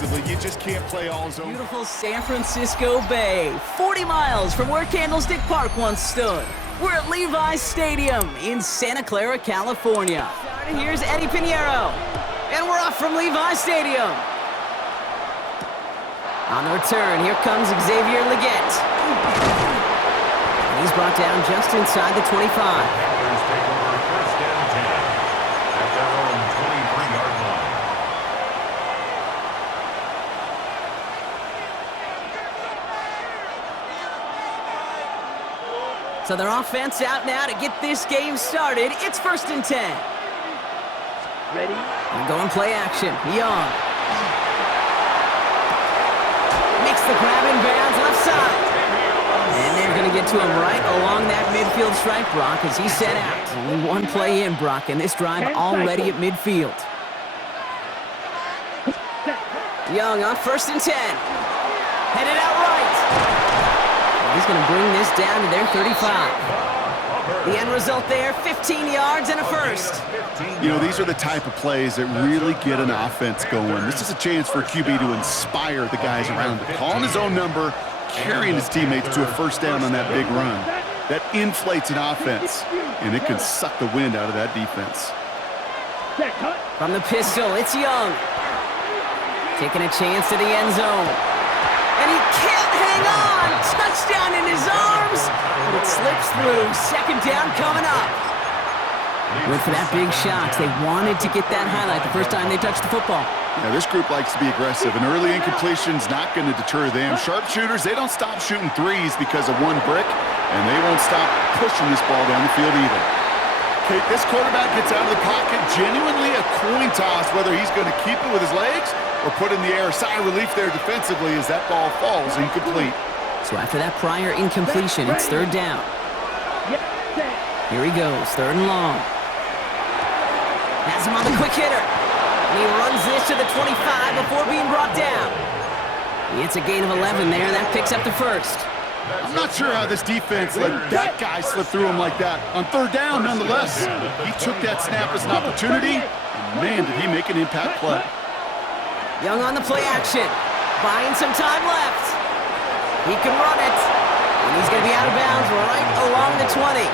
defensively. You just can't play all zone. Beautiful San Francisco Bay, 40 miles from where Candlestick Park once stood. We're at Levi's Stadium in Santa Clara, California. Here's Eddie Pinheiro, and we're off from Levi's Stadium. On the return, here comes Xavier Leggett. And he's brought down just inside the 25. Panthers take over first and 10 at their own 23-yard line. So their offense out now to get this game started. It's first and 10. Ready? And going play action. Young. Makes the grab in bounds left side. And they're going to get to him right along that midfield stripe, Brock, as he set out. Only one play in, Brock, and this drive already at midfield. Young on first and 10. Headed out right. He's going to bring this down to their 35. The end result there, 15 yards and a first. You know, these are the type of plays that really get an offense going. This is a chance for QB to inspire the guys around him. Calling his own number, carrying his teammates to a first down on that big run. That inflates an offense, and it can suck the wind out of that defense. From the pistol, it's Young. Taking a chance to the end zone. And he can't hang on! Touchdown in his arms! But it slips through. Second down coming up. Went for that big shot. They wanted to get that highlight the first time they touched the football. Yeah, this group likes to be aggressive. An early incompletion's not going to deter them. Sharpshooters, they don't stop shooting threes because of one brick, and they won't stop pushing this ball down the field either. Okay, this quarterback gets out of the pocket, genuinely a coin toss, whether he's going to keep it with his legs or put in the air. Sigh of relief there defensively as that ball falls incomplete. So after that prior incompletion, it's third down. Here he goes, third and long. Has him on the quick hitter. And he runs this to the 25 before being brought down. It's a gain of 11 there. That picks up the first. I'm not sure how this defense let that guy slip through him like that. On third down, nonetheless, he took that snap as an opportunity, and man, did he make an impact play. Young on the play action. Buying some time left. He can run it. And he's going to be out of bounds right along the 20.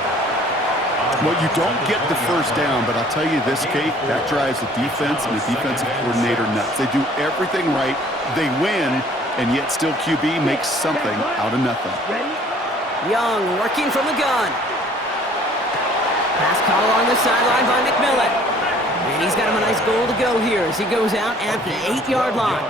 Well, you don't get the first down, but I'll tell you this, Kate, that drives the defense and the defensive coordinator nuts. They do everything right, they win, and yet still QB makes something out of nothing. Young working from the gun. Pass call along the sideline by McMillan. And he's got him a nice goal to go here as he goes out at the 8-yard line.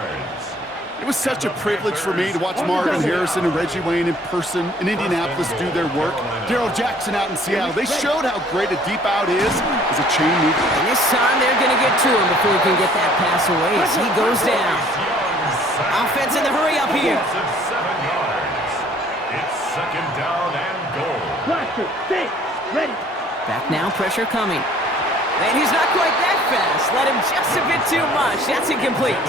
It was such a privilege for me to watch Marvin Harrison and Reggie Wayne in person in Indianapolis do their work. Darrell Jackson out in Seattle. They showed how great a deep out is as a chain mover. And this time they're going to get to him before he can get that pass away as he goes down. Offense in the hurry up here. 7 yards. It's second down and goal. Ready. Back now, pressure coming. And he's not quite that fast. Let him just a bit too much. That's incomplete.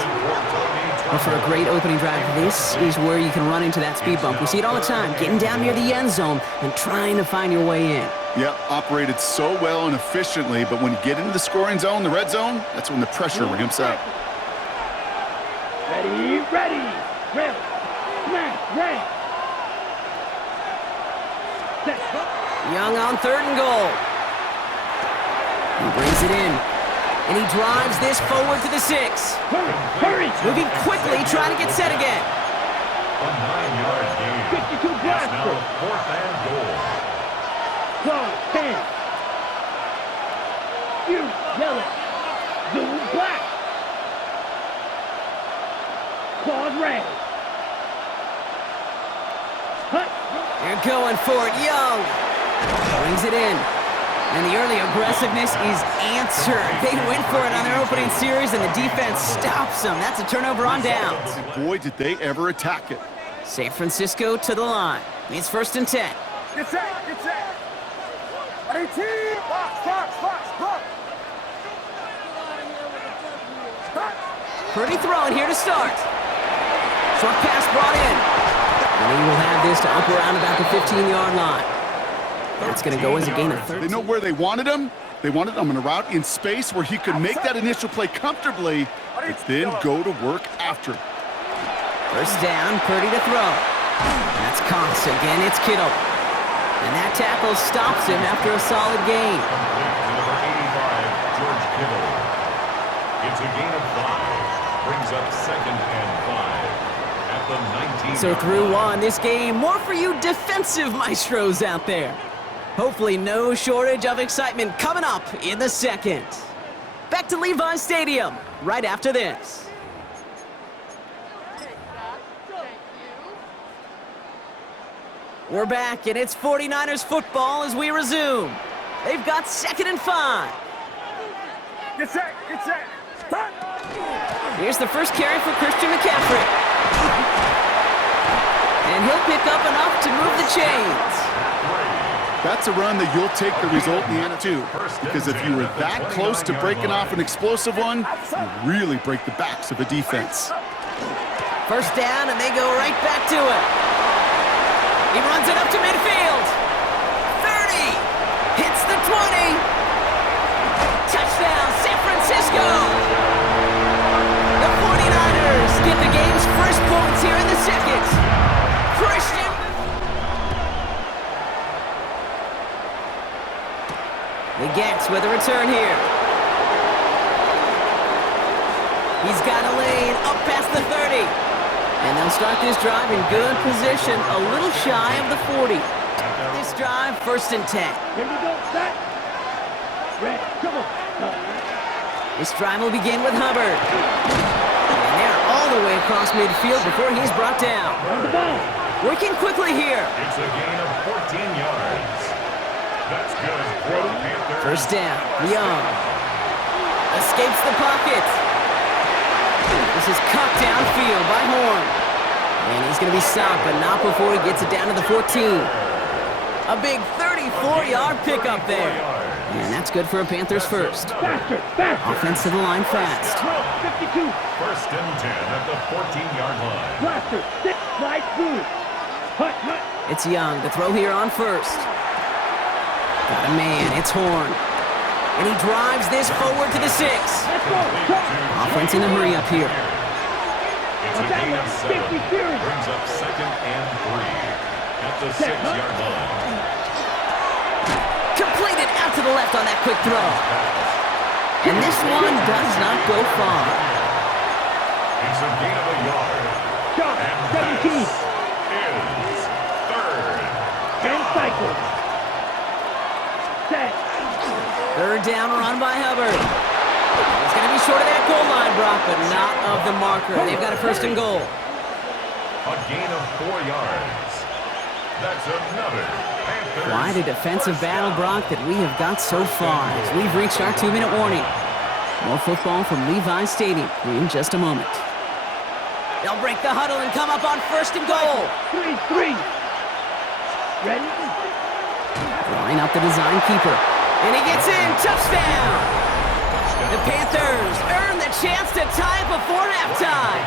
Well, for a great opening drive, this is where you can run into that speed bump. We see it all the time, getting down near the end zone and trying to find your way in. Yep, operated so well and efficiently, but when you get into the scoring zone, the red zone, that's when the pressure ramps up. Ready. Rail. Smash. Rail. Young on third and goal. He brings it in. And he drives this forward to the 6. Hurry. Moving quickly, trying to get set again. A 9-yard gain. 52 It's blaster. now fourth and goal. 10. You yellow. Blue black. Quad red. Hut. They're going for it. Young brings it in. And the early aggressiveness is answered. They went for it on their opening series, and the defense stops them. That's a turnover on downs. Boy, did they ever attack it. San Francisco to the line. It's first and 10. Get set. 18. Box. Pretty throwing here to start. Short pass brought in. And he will have this to up around about the 15-yard line. That's going to go as a gain of 13. They know where they wanted him, They wanted him on a route in space where he could make that initial play comfortably, but then go to work after. First down, Purdy to throw. That's Cox again, it's Kittle. And that tackle stops him after a solid gain. Complete to number 85, George Kittle. It's a gain of 5. Brings up 2nd and 5 at the 19. So through one, this game, more for you defensive maestros out there. Hopefully no shortage of excitement coming up in the second. Back to Levi's Stadium right after this. We're back, and it's 49ers football as we resume. They've got 2nd and 5. Get set, get set. Stop. Here's the first carry for Christian McCaffrey. And he'll pick up enough to move the chains. That's a run that you'll take the result in the end too, because if you were that close to breaking off an explosive one, you really break the backs of the defense. First down, and they go right back to it. He runs it up to midfield. 30. Hits the 20. Touchdown, San Francisco. The 49ers get the game's first points here in the second. Christian. The Gets with a return here. He's got a lane up past the 30. And they'll start this drive in good position, a little shy of the 40. This drive, 1st and 10. Here we go, set. Red, come on. This drive will begin with Hubbard. And they're all the way across midfield before he's brought down. On the ball. Working quickly here. It's a gain of 14 yards. That's good for the Panthers. First down, Young. Escapes the pocket. This is cut downfield by Horn. And he's going to be stopped, but not before he gets it down to the 14. A big 34-yard pickup there. And that's good for a Panthers first. Faster, faster. Offense to the line fast. 52. 1st and 10 at the 14-yard line. Blaster, stick, slide through. Hut, hut. It's Young to throw here on first. Got a man, it's Horn. And he drives this forward to the 6. Let's go. Go. Offense in a hurry up here. It's a gain of 7. Brings up 2nd and 3 at the 6-yard line. Completed out to the left on that quick throw. And this one does not go far. It's a gain of a yard. Shot, And 17. this is 3rd. And cycle. Set. 3rd down run by Hubbard. It's going to be short of that goal line, Brock, but not of the marker. They've got a 1st and goal. A gain of 4 yards. That's another Panthers. Quite a defensive battle, Brock, that we have got so far as we've reached our 2-minute warning. More football from Levi's Stadium in just a moment. They'll break the huddle and come up on 1st and goal. 3-3. Ready? Line up the design keeper. And he gets in. Touchdown! The Panthers earn the chance to tie it before halftime.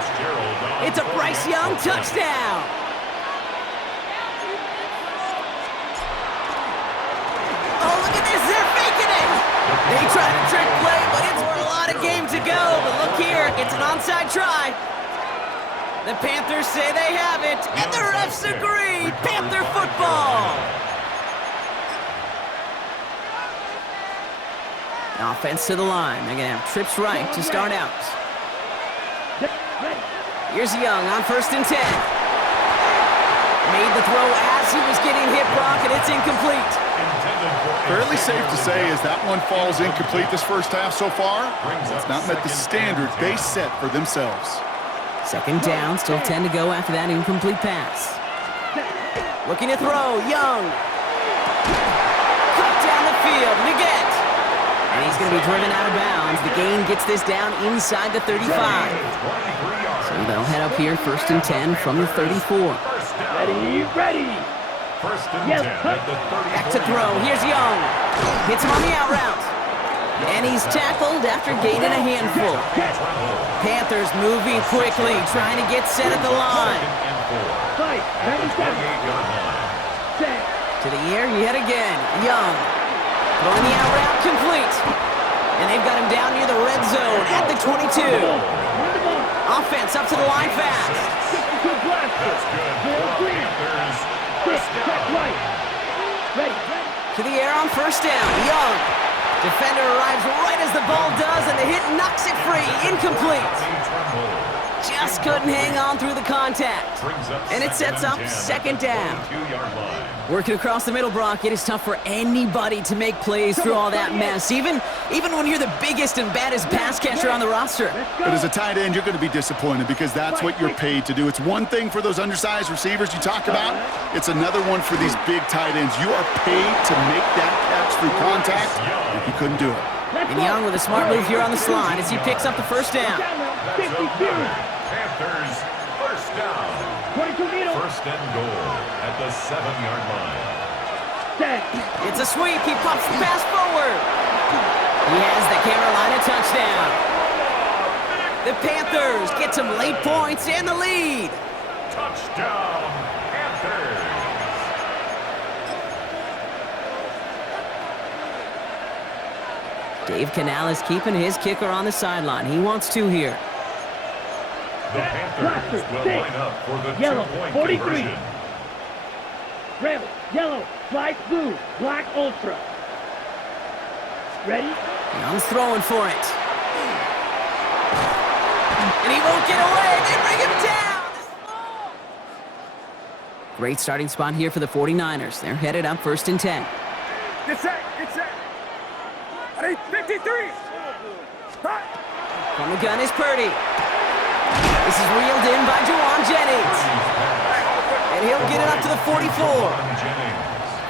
It's a Bryce Young touchdown. Oh, look at this. They're faking it. They tried a trick play, but it's a lot of game to go. But look here. It's an onside try. The Panthers say they have it, and the refs agree. Panther football. Offense to the line. They're going to have trips right to start out. Here's Young on 1st and 10. Made the throw as he was getting hit, Brock, and it's incomplete. Fairly safe to say as that one falls incomplete this first half so far, it's not met the standard they set for themselves. 2nd down, still 10 to go after that incomplete pass. Looking to throw, Young. Cut down the field, Leggett. And he's going to be driven out of bounds. The gain gets this down inside the 35. So they'll head up here 1st and 10 from the 34. Ready, ready. 1st and 10 at the 34. Back to throw. Here's Young. Hits him on the out route. And he's tackled after gaining a handful. Panthers moving quickly, trying to get set at the line. Fight, 97. Set. To the air yet again. Young. Throwing the out route complete. And they've got him down near the red zone at the 22. Offense up to the line fast. That's good. Panthers. First down. Ready. To the air on first down. Young. Defender arrives right as the ball does, and the hit knocks it free. Incomplete. Just couldn't hang on through the contact. And it sets up second down. Working across the middle, Brock, it is tough for anybody to make plays through all that mess, even when you're the biggest and baddest pass catcher on the roster. But as a tight end, you're going to be disappointed because that's what you're paid to do. It's one thing for those undersized receivers you talk about. It's another one for these big tight ends. You are paid to make that catch through contact, and he couldn't do it. And Young with a smart move here on the slide as he picks up the first down. Panthers, first down. First and goal at the 7-yard line. It's a sweep. He pops the pass forward. He has the Carolina touchdown. The Panthers get some late points and the lead. Touchdown, Panthers. Dave Canales keeping his kicker on the sideline. He wants two here. The Panthers will line up for the Yellow, 2-point 43. conversion. Red, yellow, light blue, black ultra. Ready? Young's throwing for it. And he won't get away. They bring him down. Great starting spot here for the 49ers. They're headed up first and 10. Get set. Ready, 53. From the gun is Purdy. This is reeled in by Javon Jennings. And he'll get it up to the 44.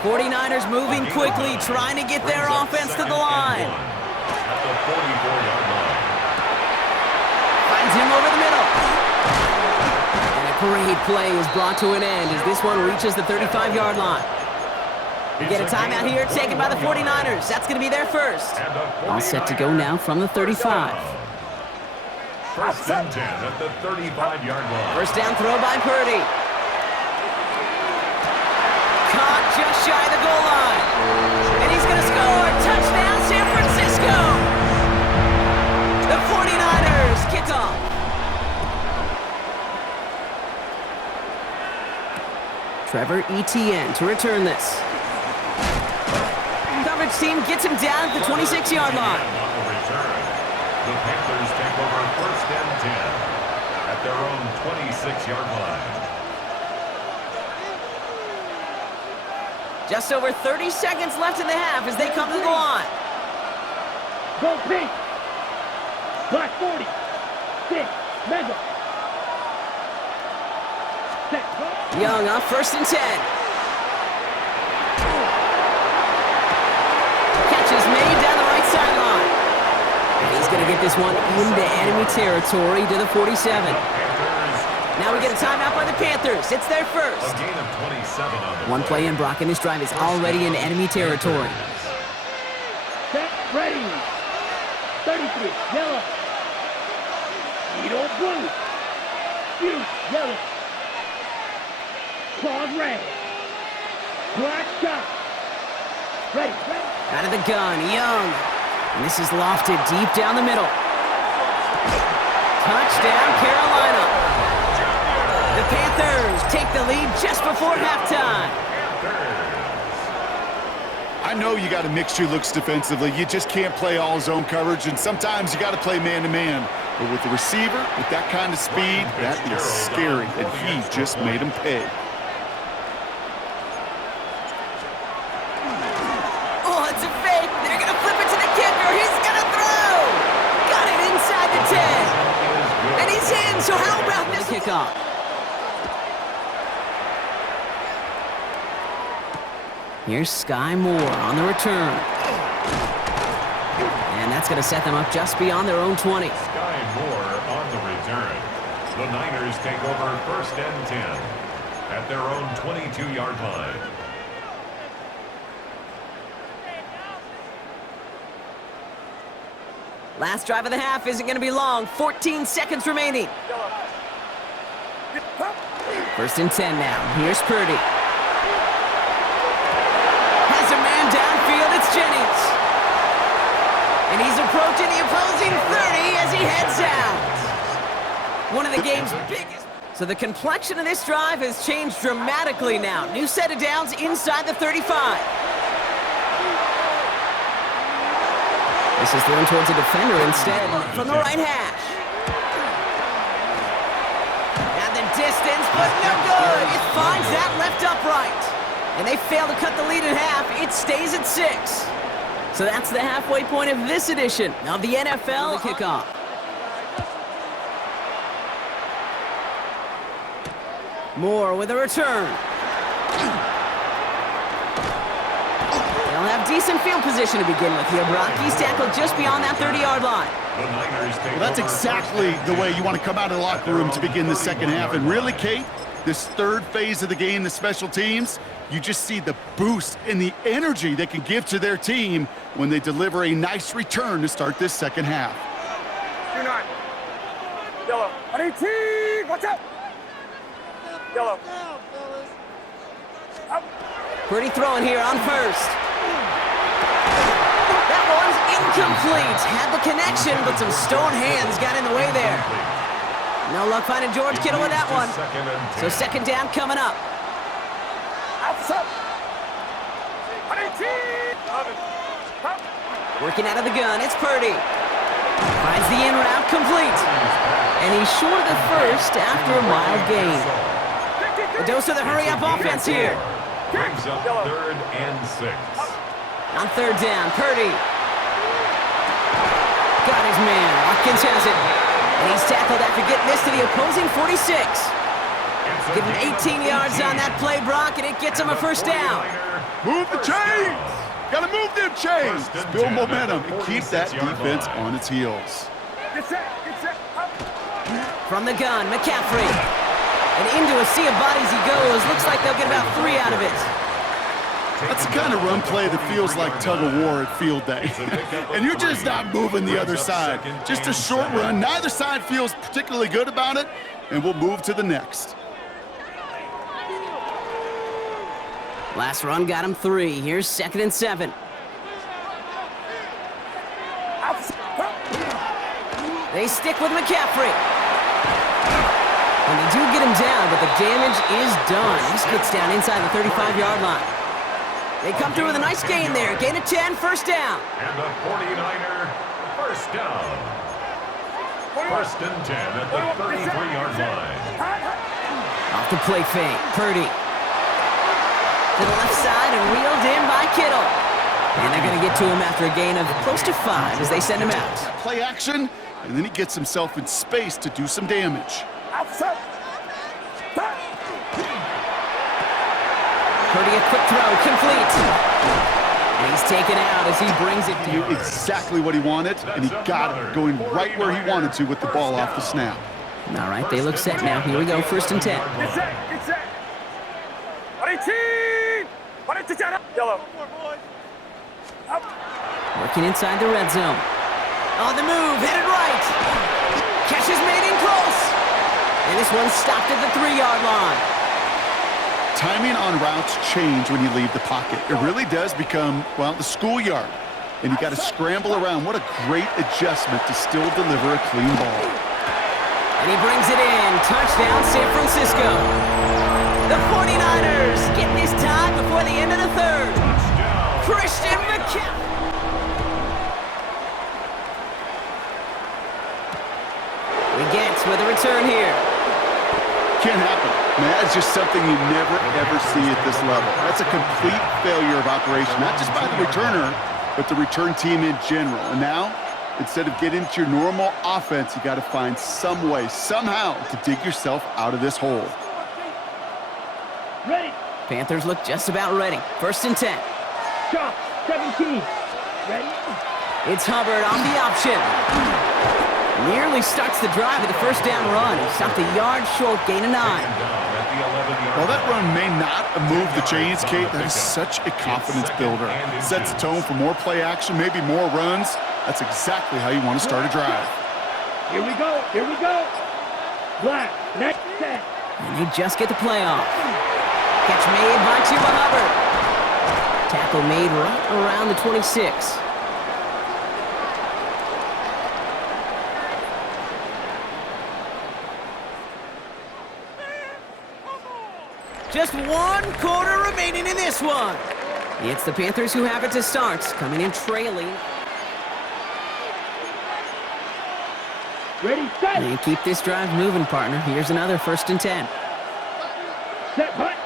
49ers moving quickly, trying to get their offense to the line. At the 44-yard line. Finds him over the middle. And a great play is brought to an end as this one reaches the 35-yard line. We get a timeout here taken by the 49ers. That's going to be their first. All set to go now from the 35. First and 10 at the 35-yard line. First down throw by Purdy. Caught just shy of the goal line. And he's going to score. Touchdown, San Francisco. The 49ers kick off. Trevor Etienne to return this. Coverage team gets him down at the 26-yard line. On the return, the Panthers take over first and 10 at their own 26-yard line. Just over 30 seconds left in the half as they come to the line. Go pink. Black 40. 6. Mega. Set. Young on first and 10. Catch is made down the right sideline. And he's going to get this one into enemy territory to the 47. Now we get a timeout by the Panthers. It's their first. A gain of 27 on the One play in, Brock, and this drive is already in enemy territory. Set. Ready. 33. Yellow. Needle blue. Fuse. Yellow. Claws red. Black shot. Ready. Out of the gun, Young. And this is lofted deep down the middle. Touchdown, Carolina. The Panthers take the lead just before halftime. I know you got to mix your looks defensively. You just can't play all zone coverage, and sometimes you got to play man-to-man. But with the receiver, with that kind of speed, that is scary, and he just made him pay. Oh, it's a fake. They're going to flip it to the kicker. He's going to throw. Got it inside the 10. And he's in, so how about this kickoff? Here's Sky Moore on the return. And that's going to set them up just beyond their own 20. Sky Moore on the return. The Niners take over first and 10 at their own 22-yard line. Last drive of the half isn't going to be long. 14 seconds remaining. First and 10 now. Here's Purdy. Has a man downfield. It's Jennings. And he's approaching the opposing 30 as he heads out. One of the game's biggest. So the complexion of this drive has changed dramatically now. New set of downs inside the 35. This is thrown towards a defender instead from the right hash. And the distance, but no good. It finds that left upright. And they fail to cut the lead in half. It stays at 6. So that's the halfway point of this edition of the NFL kickoff. Moore with a return. They'll have decent field position to begin with here, Brock. He's tackled just beyond that 30-yard line. Well, that's exactly the way you want to come out of the locker room to begin the second half. And really, Kate, this third phase of the game, the special teams, you just see the boost and the energy they can give to their team when they deliver a nice return to start this second half. 2-9. Yellow. 18. Watch out. Yellow. Up. Pretty throwing here on first. That one's incomplete. Had the connection, but some stone hands got in the way there. No luck finding George Kittle with that one. So second down coming up. Outside. 18. Working out of the gun, it's Purdy. Finds the in route complete. And he's short of the first after a mild gain. A dose of the hurry-up offense here. Brings up 3rd and 6. On third down, Purdy. Got his man. Watkins has it. And he's tackled after getting this to the opposing 46. Give him 18 yards on that play, Brock, and it gets him a first down. Move the chains! Gotta move them chains! Build momentum and keep that defense on its heels. Get set. Get set. Up. From the gun, McCaffrey. And into a sea of bodies he goes. Looks like they'll get about 3 out of it. That's the kind of run play that feels like tug-of-war at field day. And you're just not moving the other side. Just a short run. Neither side feels particularly good about it, and we'll move to the next. Last run got him 3. Here's 2nd and 7. They stick with McCaffrey. And they do get him down, but the damage is done. This gets down inside the 35-yard line. They come through with a nice gain there. Gain of 10, first down. And the 49er, first down. 1st and 10 at the 33-yard line. Off the play fake, Purdy. To the left side and reeled in by Kittle. And they're going to get to him after a gain of close to 5 as they send him out. Play action, and then he gets himself in space to do some damage. Outside. Purdy, a quick throw, complete. And he's taken out as he brings it He knew exactly what he wanted, and he got it going right where he wanted to with the ball off the snap. All right, they look set now. Here we go, 1st and 10. Get set. Get set. 18. 18. Yellow. Up. Working inside the red zone. On the move, headed right. Catch is made in close. And this one's stopped at the 3-yard line. Timing on routes change when you leave the pocket. It really does become, well, the schoolyard. And you got to scramble around. What a great adjustment to still deliver a clean ball. And he brings it in. Touchdown, San Francisco. The 49ers get this time before the end of the 3rd. Christian McCaffrey. Wiggins with a return here. Can't happen. Man, that's just something you never, ever see at this level. That's a complete failure of operation, not just by the returner, but the return team in general. And now, instead of getting into your normal offense, you got to find some way, somehow, to dig yourself out of this hole. Ready. Panthers look just about ready. 1st and 10. Drop. 17. Ready. It's Hubbard on the option. Nearly starts the drive with the first down run. He stopped a yard short, gain of 9. While that run may not have moved the chains, Kate, that is such a confidence builder. Sets the tone for more play action, maybe more runs. That's exactly how you want to start a drive. Here we go. Here we go. Black. Next set. And they just get the play off. Catch made by Chuba Hubbard. Tackle made right around the 26. Just 1 quarter remaining in this one. It's the Panthers who have it to start, coming in trailing. Ready, set. And keep this drive moving, partner. Here's another 1st and 10. Set, punt.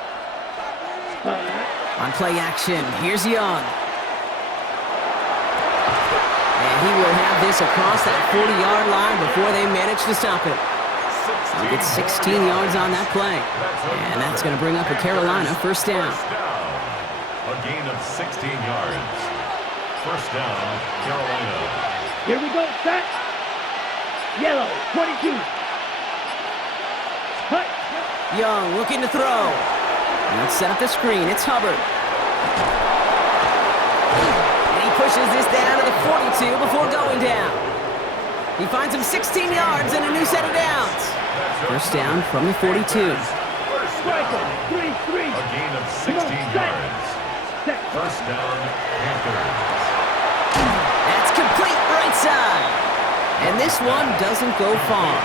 On play action, here's Young. And he will have this across that 40-yard line before they manage to stop it. He gets 16 yards on that play. And that's going to bring up a Carolina 1st down. A gain of 16 yards. 1st down, Carolina. Here we go, set. Yellow, 22. Cut. Young looking to throw. And let's set up the screen. It's Hubbard. And he pushes this down to the 42 before going down. He finds him 16 yards and a new set of downs. 1st down from the 42. Striker, 3-3. A gain of 16 yards. Set. 1st down, Panthers. That's complete right side. And this one doesn't go far.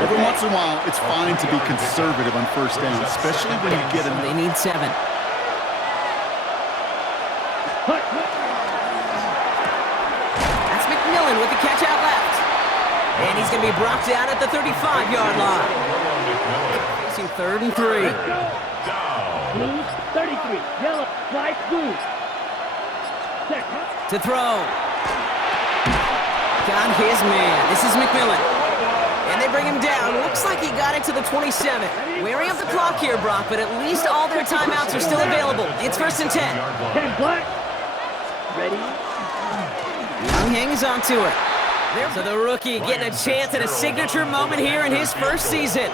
Every once in a while, it's fine to be conservative on 1st down, especially when you get them. They need 7. Cut. That's McMillan with the catch out left. And he's going to be brought down at the 35-yard line. Facing 3rd and 3. Blue, 33. Yellow, flight blue. Set. To throw. Got his man. This is McMillan. And they bring him down. Looks like he got it to the 27. Wearing up the clock here, Brock, but at least all their timeouts are still available. It's 1st and 10. 10 black. Ready. Young hangs on to it. So the rookie getting a chance at a signature moment here in his 1st season.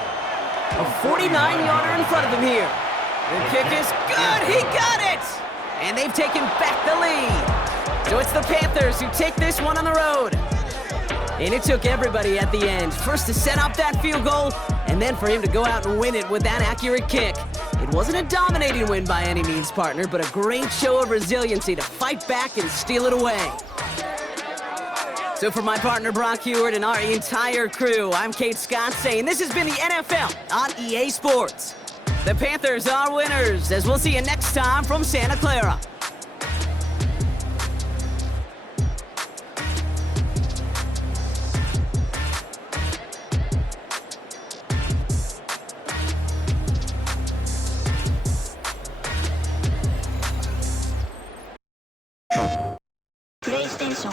A 49-yarder in front of him here. The kick is good. He got it. And they've taken back the lead. So it's the Panthers who take this one on the road. And it took everybody at the end. First to set up that field goal, and then for him to go out and win it with that accurate kick. It wasn't a dominating win by any means, partner, but a great show of resiliency to fight back and steal it away. So for my partner Brock Hewitt and our entire crew, I'm Kate Scott saying this has been the NFL on EA Sports. The Panthers are winners, as we'll see you next time from Santa Clara. PlayStation